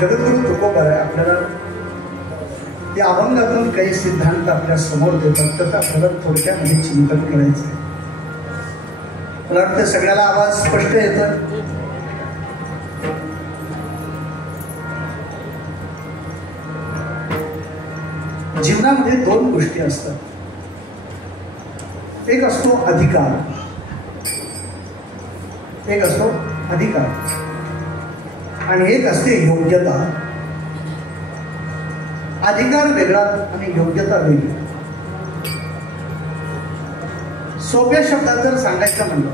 जगद्गुरु तुकोबा आपल्याला या अभंगातून काही सिद्धांत आपल्या समोर देतात, त्याचं आपल्याला थोडक्यामध्ये चिंतन करायचं आहे. मला वाटतं सगळ्याला आवाज स्पष्ट येतो. जीवनामध्ये दोन गोष्टी असतात. एक असतो अधिकार, एक असतो अधिकार आणि एक असते योग्यता. अधिकार वेगळा आणि योग्यता वेगळी. सोप्या शब्दात जर सांगायचं म्हणलं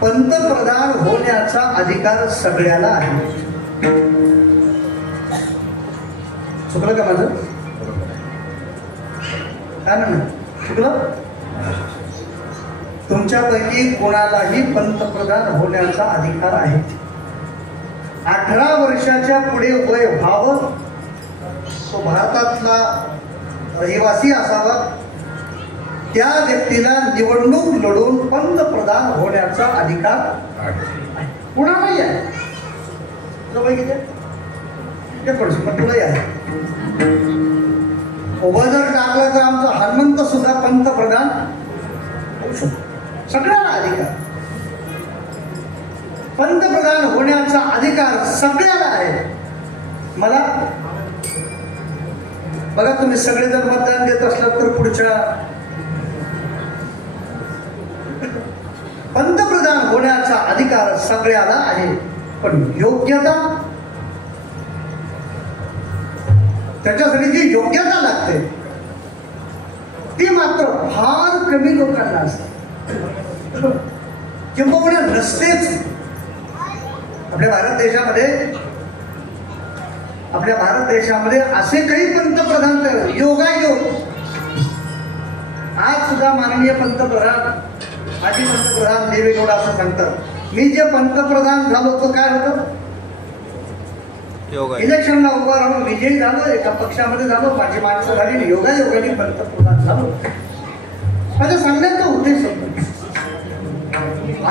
पंतप्रधान होण्याचा अधिकार सगळ्याला आहे. चुकलं का माझं? काय म्हणणं चुकलं? तुमच्यापैकी कोणालाही पंतप्रधान होण्याचा अधिकार आहे. 18 वर्षाच्या पुढे वय व्हावं, तो भारतातला रहिवासी असावा, त्या व्यक्तीला निवडणूक लढून पंतप्रधान होण्याचा अधिकार आहे. कुणालाही आहे. तुला किती पण तुलाही आहे. उभं जर टाकलं तर आमचा हनुमंत सुद्धा पंतप्रधान होऊ शकतो. सगळ्याला अधिकार. पंतप्रधान होण्याचा अधिकार सगळ्याला आहे. मला बघा, तुम्ही सगळे जर मतदान देत असलात तर पुढच्या पंतप्रधान होण्याचा अधिकार सगळ्याला आहे. पण योग्यता त्याच्यासाठी जी योग्यता लागते ती मात्र फार कमी लोकांना असते, किंबहुना नसतेच. आपल्या भारत देशामध्ये असे काही पंतप्रधान तर योगायोग. आज सुद्धा माननीय पंतप्रधान, माजी पंतप्रधान देवेगौडा असं सांगतात, मी जे पंतप्रधान झालो तो काय होतं, इलेक्शनला उभा राहून विजयी झालो, एका पक्षामध्ये झालो, माझी माणसं झाली, योगायोगाने पंतप्रधान झालो. माझ्या सांगण्याचा उद्देश होता,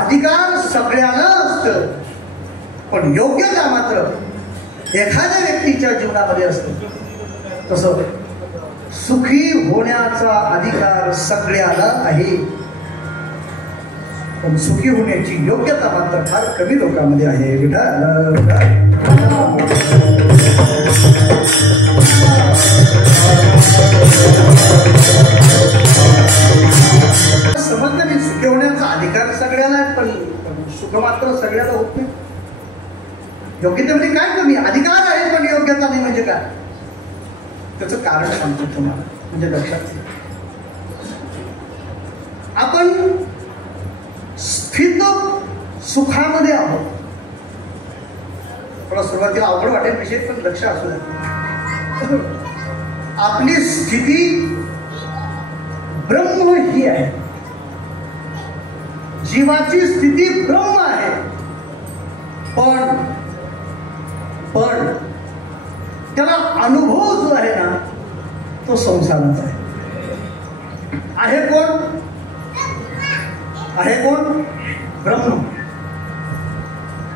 अधिकार सगळ्याला असतं, पण योग्यता मात्र एखाद्या व्यक्तीच्या जीवनामध्ये असतो. तसं सुखी होण्याचा अधिकार सगळ्याला आहे, पण सुखी होण्याची योग्यता मात्र फार कमी लोकांमध्ये आहे. समजलं मी, सुखी होण्याचा अधिकार सगळ्याला आहे, पण सुख मात्र सगळ्याला होत नाही. योग्यता म्हणजे काय कमी, अधिकार आहे पण योग्यता नाही म्हणजे काय, त्याचं कारण सांगतो तुम्हाला, म्हणजे लक्षात घ्या. आपण स्थित सुखामध्ये आहोत. थोडा सुरुवातीला अवघड वाटेल विषय, पण लक्ष असू द्या. आपली स्थिती ब्रह्म ही आहे, जीवाची स्थिती ब्रह्म आहे, पण त्याला अनुभव जो आहे ना तो संसाराचा आहे. कोण ब्रह्म.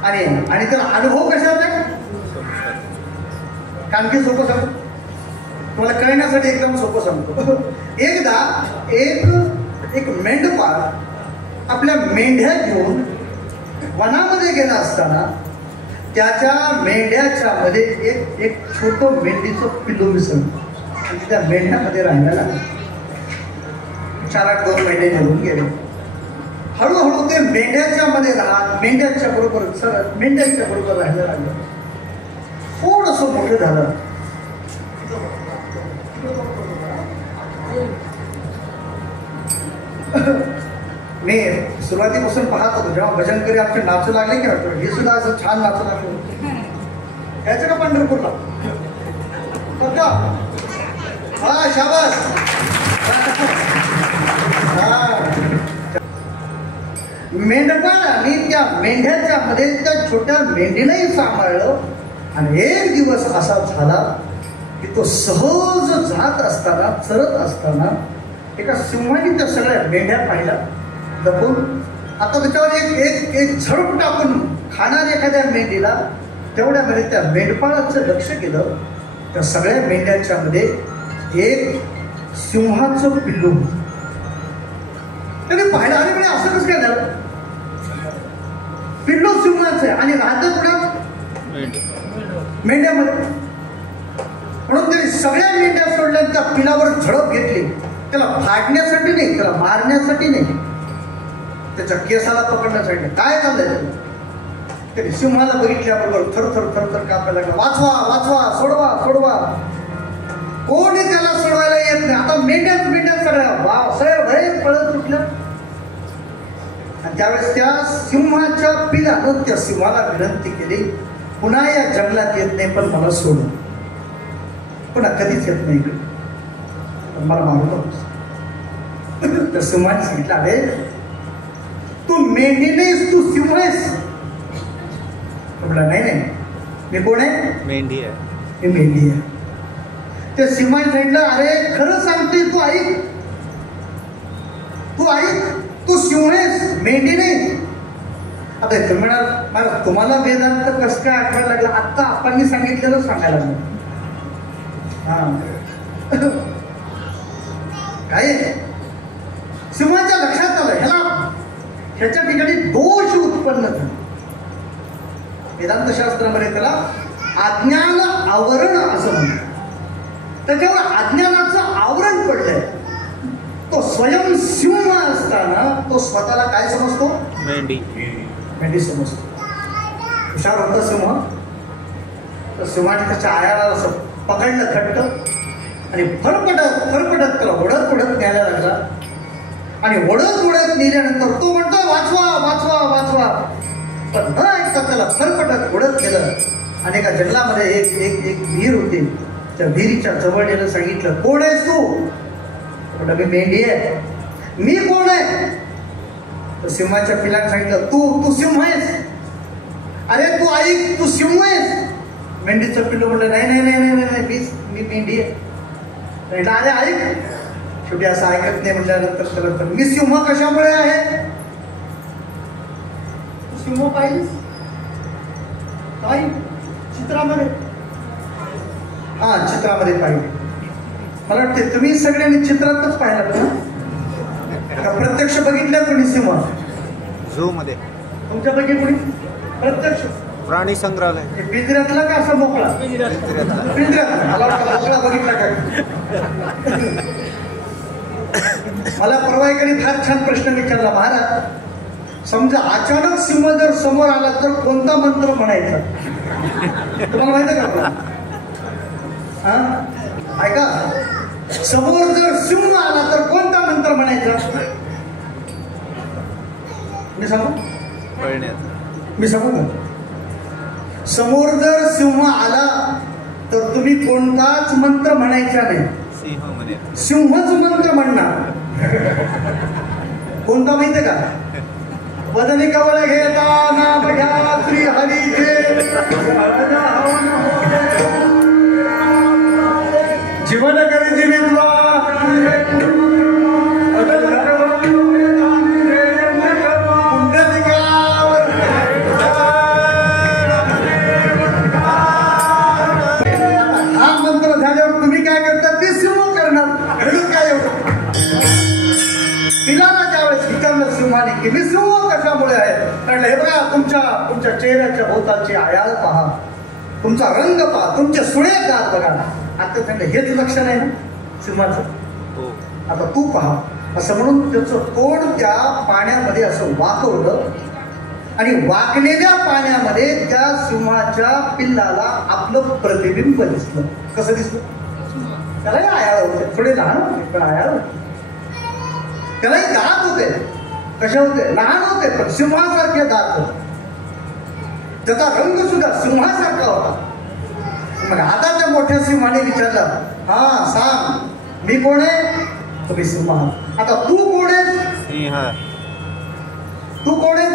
आणि त्याला अनुभव कशाचा आहे, आणखी सोपं सांगतो तुम्हाला कळण्यासाठी, एकदम सोपं सांगतो. एकदा एक मेंढपाळ आपल्या मेंढ्या घेऊन वनामध्ये गेला असताना त्याच्या मेंढ्याच्या मध्ये एक छोटं मेंढीचं पिल्लू मिसळलं आणि त्या मेंढ्यामध्ये राहायला लागलं. 4-8 महिने निघून गेले. हळूहळू ते मेंढ्याच्या मध्ये राहत मेंढ्यांच्या बरोबर राहायला लागलं. थोडस मोठं झालं. मी सुरुवातीपासून पाहत होतो, जेव्हा भजनकरी आमचे नाचू लागले की वाटतं हे सुद्धा असं छान नाचू लागले, यायचं का पंढरपूरला, बघा हा शाबास. मेंढपाळाने त्या मेंढ्याच्या मध्ये त्या छोट्या मेंढीलाही सांभाळलं. आणि एक दिवस असा झाला की तो सहज जात असताना, चरत असताना एका सिंहाने त्या सगळ्या मेंढ्या पाहिल्या लपून. आता त्याच्यावर एक झडप टाकून खाणार एखाद्या मेंढीला. तेवढ्यामध्ये त्या मेंढपाळाचं लक्ष गेलं, त्या सगळ्या मेंढ्यांच्या मध्ये एक सिंहाचं पिल्लू. त्याने पाहिलं, अरे म्हणजे असं कसं काय झालं, पिल्लू सिंहाचं आहे आणि राहतं कुणात, मेंढ्यामध्ये. म्हणून त्यांनी सगळ्या मेंढ्या सोडल्या, त्या पिलावर झडप घेतली. त्याला फाडण्यासाठी नाही, त्याला मारण्यासाठी नाही, त्याच्या केसाला पकडण्यासाठी. काय चाललंय त्याला, त्याने सिंहाला बघितल्याबरोबर थरथर कापायला लागला. वाचवा, सोडवा. कोणी त्याला सोडवायला येत नाही. आता मेंढ्या सगळ्या भय पळत उठल्या. आणि त्यावेळेस त्या सिंहाच्या पिलानं त्या सिंहाला विनंती केली, पुन्हा या जंगलात येत नाही, पण मला सोडून पुन्हा कधीच येत नाही इकडे, पण मला मारू नकोस. तर सिंहाने सांगितलं, अरे तू मेंढी नाहीस, तू सिंह आहेस. नाही, मी कोण आहे, मेंढी आहे. मी मेंढी आहे. त्या सिंहाने सांगितलं, अरे खरं सांगते, तू ऐक, तू सिंह आहेस, मेंढी नाही. आता तुम्ही म्हणाल, तुम्हाला वेदांत कसं काय आठवायला लागला, आता आपण सांगितलेलं सांगायला लागलं. काय सिंहाच्या लक्षात आलं, ह्याच्या ठिकाणी दोष उत्पन्न झाला. वेदांत शास्त्रामध्ये त्याला अज्ञान आवरण असं म्हणतात. त्याच्यावर अज्ञानाचं आवरण पडलंय. तो स्वयं सिंह असताना तो स्वतःला काय समजतो, मेंढी समजतो. हुशार होता सिंह. तर सिंहाने त्याच्या आयाला असं पकडलं थट्ट आणि फरफटत त्याला ओढत न्यायला लागला. आणि ओढत नेल्यानंतर तो म्हणतोय वाचवा वाचवा वाचवा, पण न ऐकता त्याला फरफटत ओढत गेलं. आणि एका जंगलामध्ये एक विहीर होती. त्या विहिरीच्या जवळ गेलं, सांगितलं कोण आहेस तू? म्हटलं मी मेंढी आहे. मी कोण आहे? तर सिंहाच्या पिलाने सांगितलं तू सिंह आहेस. अरे तू ऐक, तू सिंह आहेस. मेंढीचं पिल्लू म्हटलं नाही मी मेंढी आहे. म्हटलं अरे ऐक. शेवटी असं ऐकत नाही म्हटल्यानंतर मी सिंह कशामुळे आहे? सिंह पाहिलीस काय चित्रामध्ये? हा चित्रामध्ये पाहिजे. मला वाटते तुम्ही सगळ्यांनी चित्रातच पाहिलं ना, प्रत्यक्ष बघितलं कोणी सिंह? झू मध्ये तुमच्यापैकी कोणी प्रत्यक्ष? प्राणी संग्रहालय पिंजऱ्यातला का असं मोकळा? पिंजऱ्यात. मला वाटतं मोकळा बघितला काय. मला परवा एकाने फार छान प्रश्न विचारला, महाराज समजा अचानक सिंह जर समोर आला तर कोणता मंत्र म्हणायचा? तुम्हाला माहिती का? हा ऐका, समोर जर सिंह आला तर कोणता मंत्र म्हणायचा? मी सांगू का? समोर जर सिंह आला तर तुम्ही कोणताच मंत्र म्हणायचा नाही, सिंहच मंत्र म्हणणार. कोणता माहितीये का? वदनी कवळ घेता नाम घ्या श्री हरीचे, जीवन करी जीवित्वा, हा मंत्र झाल्यावर तुम्ही काय करता? ते सिंह करणार. काय एवढं? पिलाला ज्यावेळेस विचारलं सिंहाने की मी सिंह कशामुळे आहे, कारण हे बघा तुमच्या चेहऱ्याच्या भोवतालची आयाळ पहा, तुमचा रंग पहा, तुमचे सुळे दात बघा. आता त्यांना हेच लक्षण आहे ना सिंहाचं. आता तू पहा असं म्हणून त्याचं तोंड त्या पाण्यामध्ये असं वाकवलं आणि वाकलेल्या पाण्यामध्ये त्या सिंहाच्या पिल्लाला आपलं प्रतिबिंब दिसलं. कसं दिसलं? त्यालाही आयाळ होते, थोडे लहान होते पण आयाळ होते. त्यालाही दात होते. कसे होते? लहान होते पण सिंहासारखे दात होते. त्याचा रंग सुद्धा सिंहासारखा होता. मग आता त्या मोठ्या सिंहाने विचारलं, हा सांग मी कोण आहे? तुम्ही सिंह. आता तू कोण आहेस? तू कोण आहेस?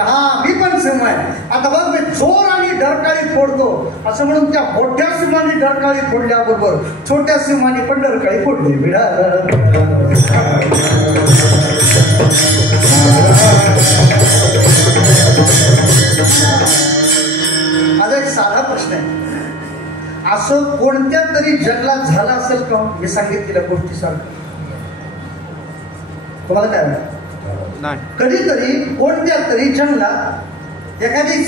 हा मी पण सिंह आहे. आता बघ मी जोर आणि डरकाळी फोडतो असं म्हणून त्या मोठ्या सिंहाने डरकाळी फोडल्याबरोबर छोट्या सिंहाने पण डरकाळी फोडली. माझा एक साधा प्रश्न आहे, असं कोणत्या तरी जंगलात झालं असेल का हे सांगितलेल्या गोष्टीसारखं? तुम्हाला काय वाटतं? कधीतरी कोणत्या तरी जंगलात एखादी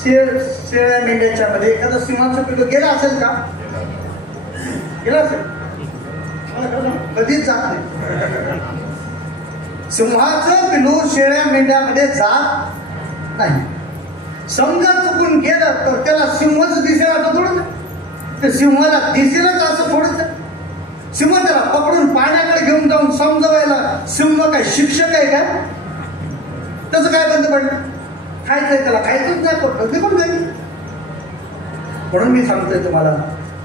शेळ्या मेंढ्याच्या मध्ये एखादं सिंहाचं पिल्लू गेला असेल का? गेला असेल? कधीच जात नाही. सिंहाचं पिल्लू शेळ्या मेंढ्यामध्ये जात नाही. समजा चुकून गेलं तर त्याला सिंहच दिसेल असं थोडं, ते सिंहाला दिसेलच असं थोडंच. सिंह त्याला पकडून पाण्याकडे घेऊन जाऊन समजवायला सिंह काय शिक्षक आहे का? त्याचं काय बंद पडलं? खायचंय त्याला, खायचंच नाही पडलं ते पण नाही. म्हणून मी सांगतोय तुम्हाला,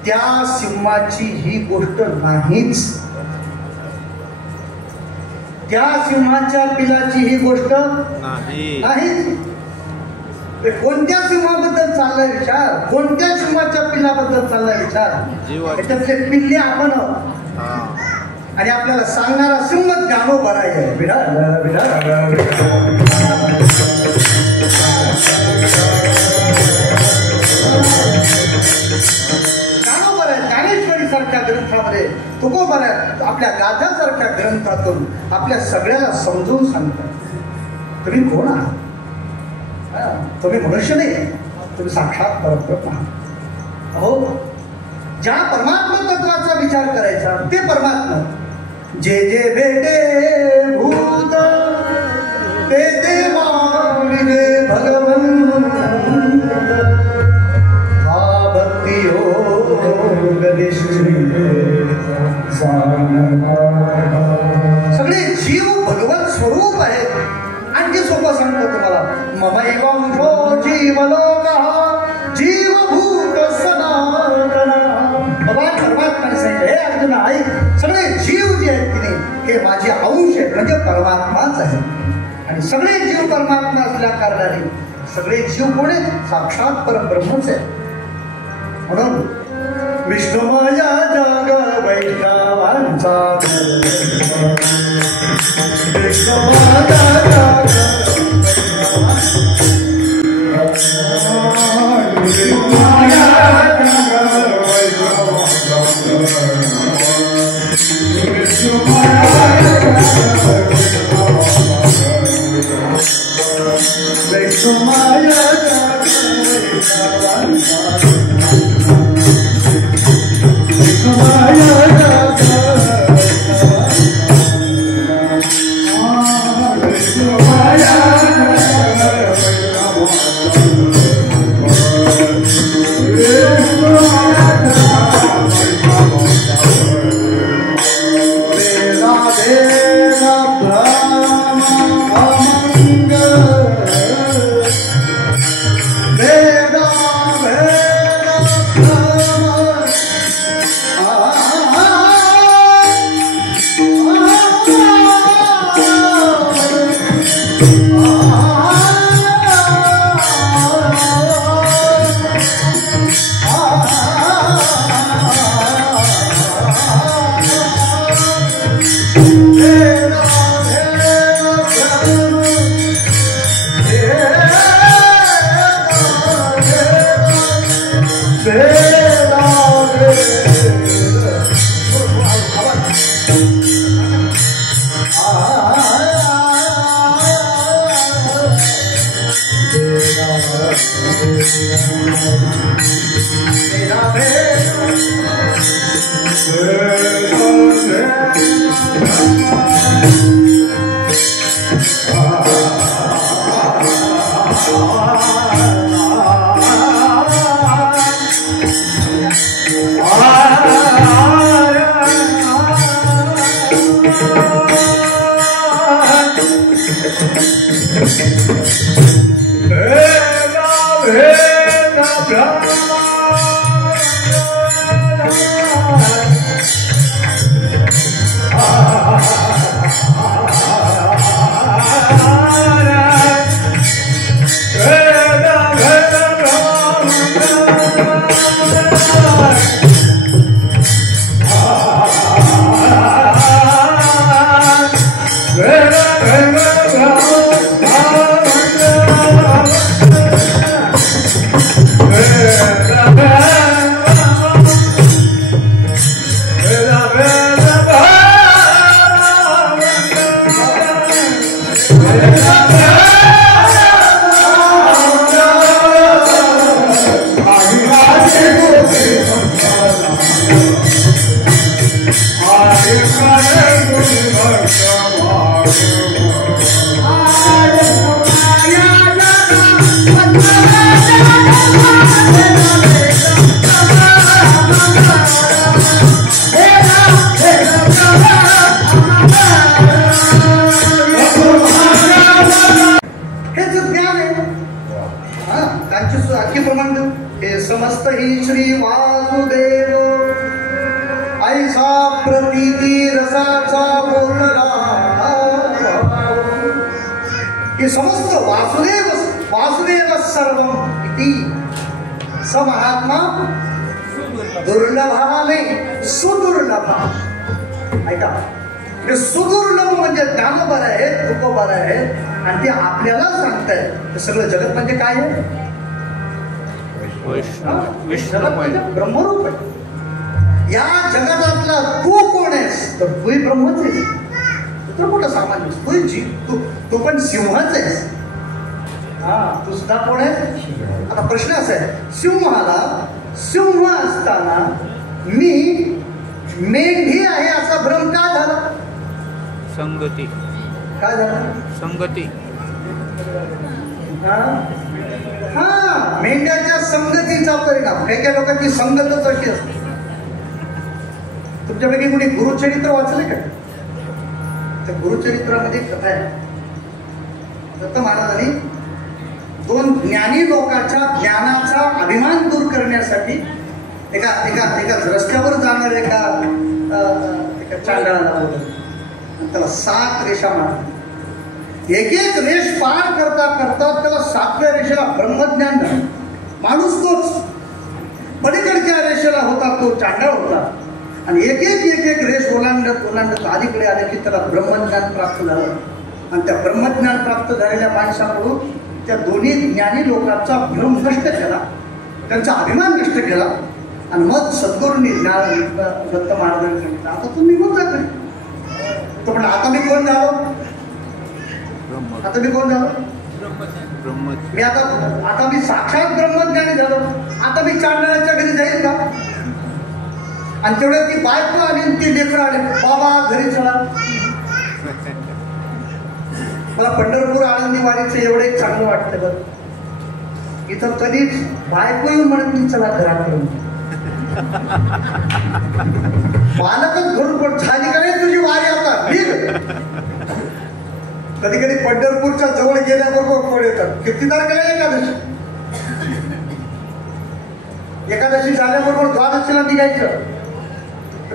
त्या सिंहाची ही गोष्ट नाहीच. त्या सिंहाच्या पिलाची ही गोष्ट नाहीच. कोणत्या सिंहाबद्दल चाललाय विचार? कोणत्या सिंहाच्या पिल्लाबद्दल चाललाय विचार? त्याच्यातले पिल्ले आपण आणि आपल्याला सांगणारा सिंह ज्ञानोबा आहे. ज्ञानोबा आहे. ज्ञानेश्वरी सारख्या ग्रंथामध्ये, तुकोबा आपल्या गाथासारख्या ग्रंथातून आपल्या सगळ्याला समजून सांगतात तुम्ही कोण आहात. तुम्ही मनुष्य नाही, तुम्ही साक्षात परब्रह्म आहात. अहो, ज्या परमात्मा तत्वाचा विचार करायचा ते परमात्मा, जे जे भेटे भूत ते ते माविले भगवंत, हा भक्ती सगळे जीव भगवत स्वरूप आहेत. आणखी सोपं सांगतो तुम्हाला, ममैवंशो जीवलोकः जीवभूत सनातन. भगवान परमात्माने सांगितलं, हे अर्जुना ऐक, सगळे जीव जे आहेत की नाही हे माझे अंश आहेत, म्हणजे परमात्माच आहे. आणि सगळे जीव परमात्मा असल्या कारणाने सगळे जीव कोण आहेत? साक्षात परब्रह्मच आहे. म्हणून विष्णुमाया जग वैष्णवांचा समस्त ही श्री वासुदेव ऐसा प्रतीती रसाचा बोलला की समस्त वासुदेव वासुदेव सर्वम इति स महात्मा दुर्लभाने सुदुर्लभ. ऐका, हे सुदुर्लभ म्हणजे ज्ञानोबर आहे, तुकोबर आहे आणि ते आपल्याला सांगतायत. सगळं जगत म्हणजे काय आहे? ब्रह्मरूप आहे. या जगतातला तू कोण आहेस? तर तूही ब्रह्मच आहेस. तर कुठं सामान्य तू जीव, तू पण सिंहच आहेस. हा, तू सुद्धा कोण आहे? आता प्रश्न असा आहे, सिंहाला सिंह असताना मी मेंढी आहे असा भ्रम का झाला? संगती. काय झालं? संगती. हा, मेंढ्याच्या संगतीचा परिणाम. काही काही लोकांची संगतच अशी असते. तुमच्यापैकी कोणी गुरुचरित्र वाचले का? त्या गुरुचरित्रामध्ये कथा आहे. दत्त महाराजांनी दोन ज्ञानी लोकांच्या ज्ञानाचा अभिमान दूर करण्यासाठी एका एका एका रस्त्यावर जाणार एका चांडाळाला बोलवलं. त्याला 7 रेषा मारल्या. एक एक रेष पार करता करता त्याला 7व्या रेषेला ब्रह्मज्ञान झालं. माणूस तोच, पलीकडच्या रेषेला होता तो चांडाळ होता. आणि एक एक रेष ओलांडत ओलांडत अलीकडे आले की त्याला ब्रह्मज्ञान प्राप्त झालं. आणि त्या ब्रह्मज्ञान प्राप्त झालेल्या माणसाकडून त्या दोन्ही ज्ञानी लोकांचा भ्रम नष्ट केला, त्यांचा अभिमान नष्ट केला. आणि मग सद्गुरूंनी दत्त महाराजांनी सांगितलं, आता तू निघून जा घरी. तो म्हणला, आता मी कोण झालो? आता मी कोण झालो? मी आता मी साक्षात ब्रह्मज्ञानी झालो. आता मी चांडाळाच्या घरी जाईल का? आणि तेवढ्या ती बायको आणि ती लेकरं आले, बाबा घरी चला. मला पंढरपूर आळंदी वारीचं एवढं एक चांगलं वाटतं बरं, इथं कधीच बायको येऊन म्हणत नाही चला घराकडून. बालकच घरून पण झाली का नाही तुझी वारी आता निघ. कधी कधी पंढरपूरच्या जवळ गेल्याबरोबर कोण येतात, किती तारखेला एकादशी. एकादशी झाल्याबरोबर द्वादशीला निघायचं.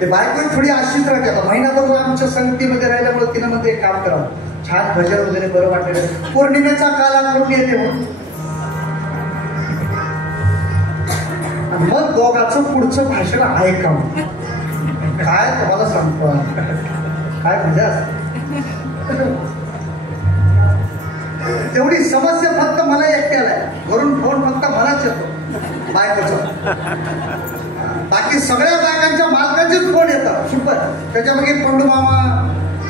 ते बायको थोडी आश्रित राहते. आता महिनाभर आमच्या संगतीमध्ये राहिल्यामुळे तिनं मध्ये काम करावं, छान भजन वगैरे बरं वाटेल. पौर्णिमेचा काला करून येते हो. मग दोघांचं पुढचं भाषण आहे का? काय तुम्हाला सांगतो, काय मजा असते. तेवढी समस्या फक्त मला एकट्याला आहे. वरून फोन फक्त मलाच येतो बायकोचा. बाकी सगळ्या बायकांच्या मालकाचेच फोन येतात सुपर. त्याच्यामध्ये पंडू मामा,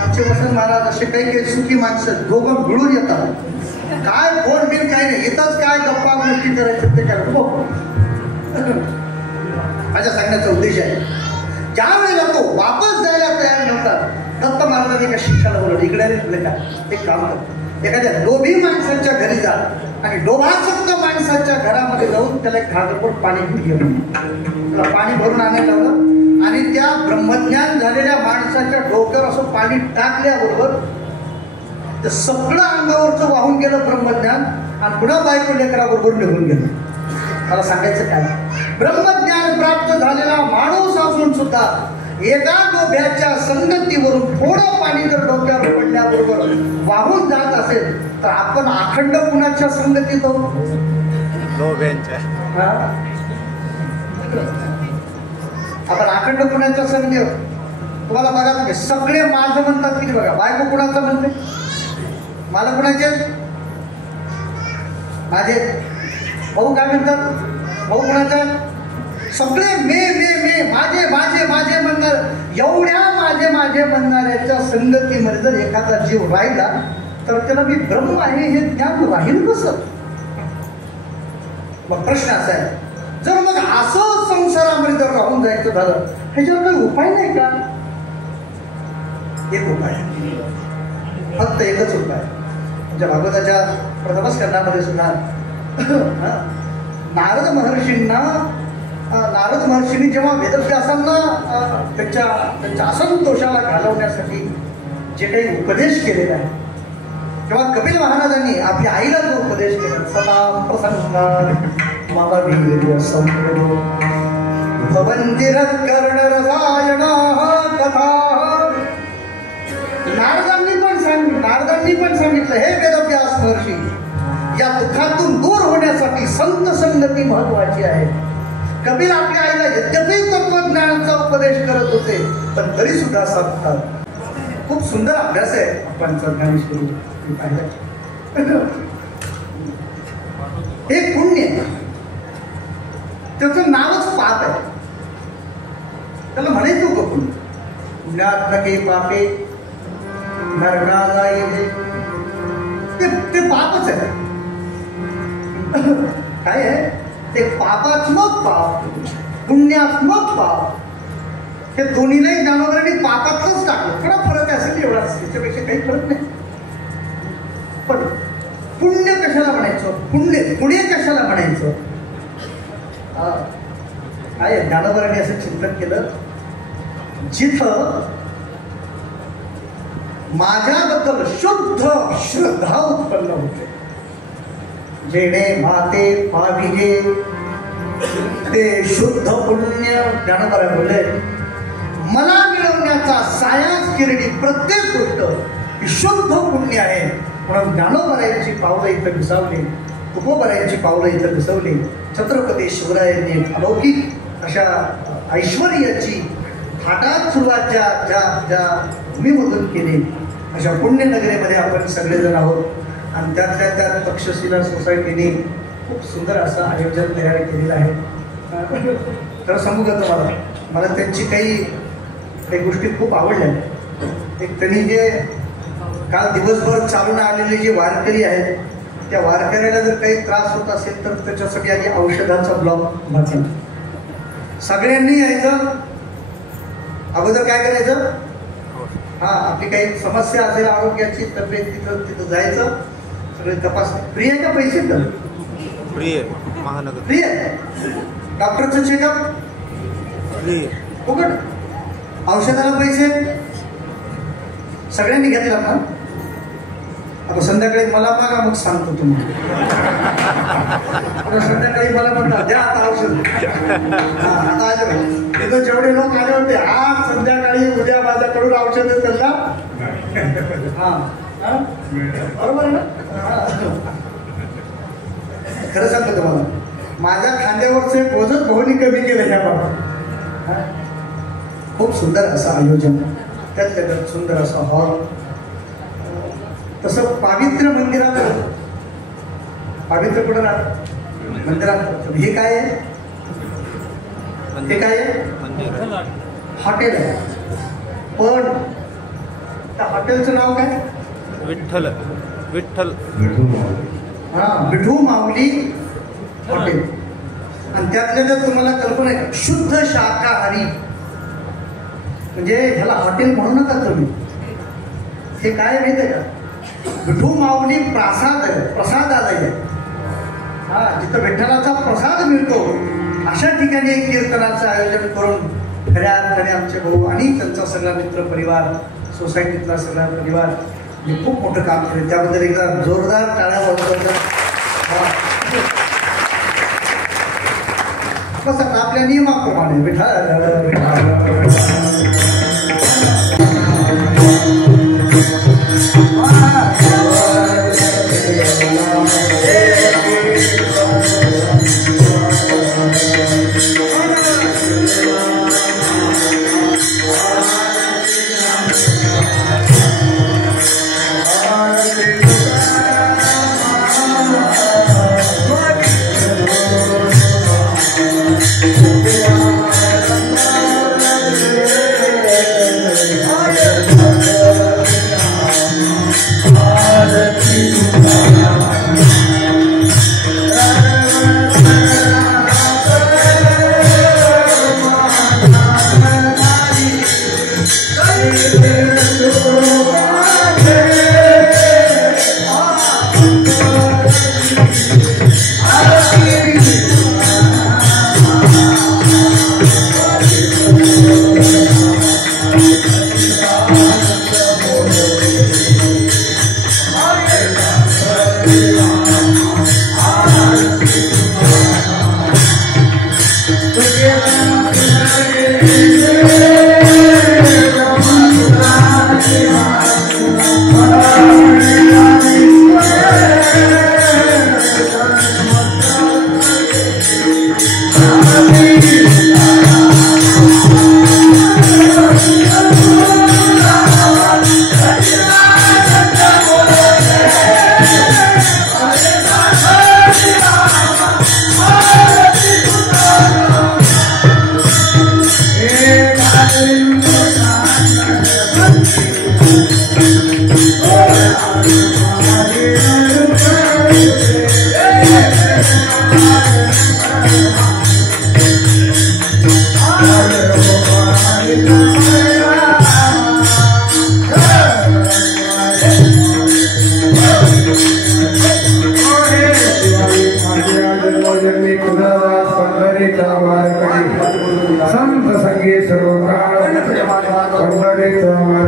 आमचे वसंत महाराज, असे काही काही सुखी माणसं दोघं मिळून येतात. काय फोन बिल काही नाही, इथंच काय गप्पा गोष्टी करायचं ते काय. माझ्या सांगण्याचा उद्देश आहे, ज्या वेळेला तो वापस जायला तयार नव्हता, दत्त महाराजांनी एका शिष्याला बोलवलं, इकडे का एक काम कर, एखाद्या लोभी माणसाच्या घरी जा आणि लोभासक्त माणसाच्या घरामध्ये जाऊन त्याला एक घागरपोट पाणी घेऊन त्याला पाणी भरून आणायला लावलं. आणि त्या ब्रह्मज्ञान झालेल्या माणसाच्या डोक्यावर असं पाणी टाकल्याबरोबर ते सगळं अंगावरचं वाहून गेलं ब्रह्मज्ञान. आणि पुन्हा बायको लेकराबरोबर निघून गेलं. मला सांगायचं काय, ब्रह्मज्ञान प्राप्त झालेला माणूस असून सुद्धा एका डोब्याच्या संगतीवरून थोडं पाणी जर डोक्यावर पडल्याबरोबर वाहून जात असेल तर आपण अखंड कुणाच्या संगतीत आहोत? आपण अखंड कुणाच्या संगती आहोत? तुम्हाला बघा, तुम्ही सगळे माझं म्हणतात की बघा, बायको कुणाचं म्हणते? मला कुणाचे? माझे. भाऊ काय म्हणतात? भाऊ कुणाचा? सगळे मे मे मे माझे माझे माझे म्हणणार. एवढ्या माझे माझे म्हणणाऱ्याच्या संगतीमध्ये जर एखादा जीव राहिला तर त्याला मी ब्रह्म आहे हे ज्ञान राहील कसं? मग प्रश्न असा आहे, जर मग असं संसारामध्ये जर राहून जायचं झालं, ह्याच्यावर काही उपाय नाही का? एक उपाय, फक्त एकच उपाय. म्हणजे भागवताच्या प्रथमच खंडामध्ये सुद्धा नारद महर्षींनी जेव्हा वेदव्यासांना त्यांच्या असंतोषाला घालवण्यासाठी जे काही उपदेश केलेला आहे, तेव्हा कपिल महाराजांनी आपल्या आईला जो उपदेश केला, सदा प्रसंगार ममवीर्य संप्रयो भवन्तिरः कर्णरसायणाः कथाः. नारदांनी पण सांगितलं, हे वेदव्यास महर्षी, या दुःखातून दूर होण्यासाठी संत संगती महत्वाची आहे. कबीर आपल्या आईला यद्यपि तत्वज्ञानाचा उपदेश करत होते पण तरी सुद्धा सांगतात. खूप सुंदर अभ्यास आहे आपण ज्ञानेश्वरी पाहिलं. हे पुण्य, त्याचं नावच पाप आहे. त्याला म्हणायचं का पुण्य? पुण्यात्मके पापे नरकाला येते, ते पापच आहे. काय आहे ते? पापात्मक पाप, पुण्यात्मक पाप. हे दोन्हीलाही ज्ञानोबरांनी पापातच टाकलं. थोडा फरक असेल एवढाच, त्याच्यापेक्षा काही फरक नाही. पण पुण्य कशाला म्हणायचं? म्हणायचं, पुणे कशाला म्हणायचं? काय ज्ञानोबांनी असं चिंतन केलं, जिथं माझ्याबद्दल शुद्ध श्रद्धा उत्पन्न होते, जेणे माते पाविजे ते शुद्ध पुण्य. ज्ञानोबा बोलले, मला मिळवण्याचा सायास किरडी प्रत्येक गोष्ट ही शुद्ध पुण्य आहे. म्हणून ज्ञानोबरायांची पावलं इथं विसावली, तुकोबरायांची पावलं इथं विसवली. छत्रपती शिवरायांनी अलौकिक अशा ऐश्वर्याची थाटात सुरुवात ज्या भूमीमधून केली, अशा पुण्यनगरीमध्ये आपण सगळेजण आहोत. आणि त्यातल्या त्यात तक्षशिला सोसायटीने खूप सुंदर असं आयोजन तयार केलेलं आहे. खरं सांगू का तुम्हाला, मला त्यांची काही गोष्टी खूप आवडल्या. एक त्यांनी जे काल दिवसभर चालून आलेले जे वारकरी आहेत, त्या वारकऱ्याला जर काही त्रास होत असेल तर त्याच्यासाठी आधी औषधाचा ब्लॉक भरला. सगळ्यांनी यायचं, अगोदर काय करायचं, आपली काही समस्या असेल आरोग्याची, तब्येत, तिथं जायचं, सगळे तपासणी. फ्री आहे का पैसे? तर फ्री आहे, महानगर फ्री आहे. डॉक्टरचं चेकअप फ्री, फुकट. औषधाला पैसे सगळ्यांनी घेतला ना. आता संध्याकाळी मला मागा, मग सांगतो तुम्हाला. संध्याकाळी मला म्हणतात द्या आता औषध. आता आले तिथं जेवढे लोक आले होते, आज संध्याकाळी उद्या माझ्याकडून औषध त्यांना. बरोबर ना. खरं सांगतो तुम्हाला, माझ्या खांद्यावरचं एक वजन भाऊनी कमी केलं ह्या बाबा. खूप सुंदर असं आयोजन, त्यात सुंदर असा हॉल. तसं पावित्र्य मंदिरात, पावित्र्य कुठं राहत मंदिरात. हे काय आहे? हे काय आहे? हॉटेल आहे. पण त्या हॉटेलचं नाव काय? विठ्ठल. विठ्ठल विठू माऊली हॉटेल. आणि त्यातल्या जर तुम्हाला कल्पना आहे, शुद्ध शाकाहारी, म्हणजे ह्याला हॉटेल म्हणू नका तुम्ही. हे काय माहिती आहे का? विठू माऊली प्रसादालय. जिथं विठ्ठलाचा प्रसाद मिळतो, अशा ठिकाणी एक कीर्तनाचं आयोजन करून खऱ्या अर्थाने आमचे भाऊ आणि त्यांचा सगळा मित्र परिवार, सोसायटीतला सगळा परिवार हे खूप मोठं काम केलं. त्याबद्दल एकदा जोरदार टाळ्या वाजवतात. कसं आपल्या नियमाप्रमाणे विठ्ठल पंढरीचा